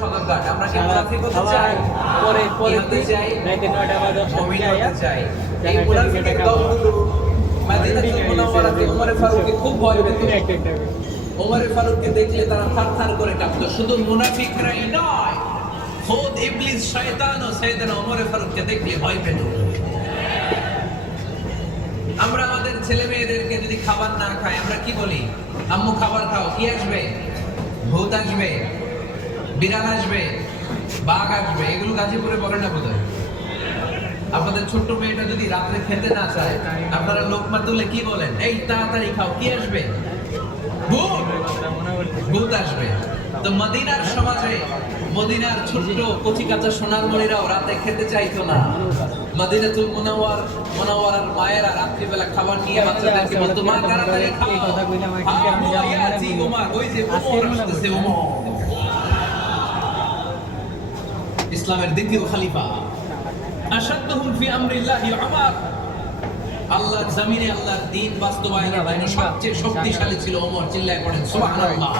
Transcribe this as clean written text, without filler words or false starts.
সদরঘাট আমরা কি মুনাফিক হতে চাই? পরে চাই রাতে 9টা বা 10টা আয়া চাই। এই মুনাফিকের দলগুলো মদিনাতুল মুনাওয়ারাতে ওমর ফারুককে খুব ভয় পেত। ওমর ফারুককে দেখলে তারা থারথার করে কাঁপত। শুধু মুনাফিকরাই নয়, খোদ ইবলিস শয়তানও সাইয়েদনা ওমর ফারুককে দেখলে ভয় পেত। আমরা আমাদের ছেলে মেয়েদেরকে যদি খাবার না খাই আমরা কি বলি? আম্মু খাবার খাও। কি আসবে? ভূত আসবে, বিড়াল আসবে, বাঘ আসবে। এগুলো গাজীপুরে বলে না বোধহয়। আপনাদের ছোট্ট মেয়েটা যদি রাত্রে খেতে না চায় আপনারা লোকমা তুলে কি বলেন? এই তাড়াতাড়ি খাও। কি আসবে? ভূত আসবে। তো মদিনার সমাজে মদিনার ছোট্ট কচি কাঁচা সোনার মণিরাও রাতে খেতে চাইতো না। মদিনাতুল মুনাওয়ারার মায়েরা রাত্রিবেলা খাবার নিয়ে বাচ্চাদেরকে বলতো, মা তাড়াতাড়ি খাও। ওই যে ওমর আসতেছে, ওমর ইসলামের দ্বিতীয় খলিফা। আশাদ্দুহুম ফি আমরিল্লাহি উমর। আল্লাহর জমিনে আল্লাহর দ্বীন বাস্তবায়নের জন্য সবচেয়ে শক্তিশালী ছিল ওমর। চিল্লায় পড়েন সুবহানাল্লাহ।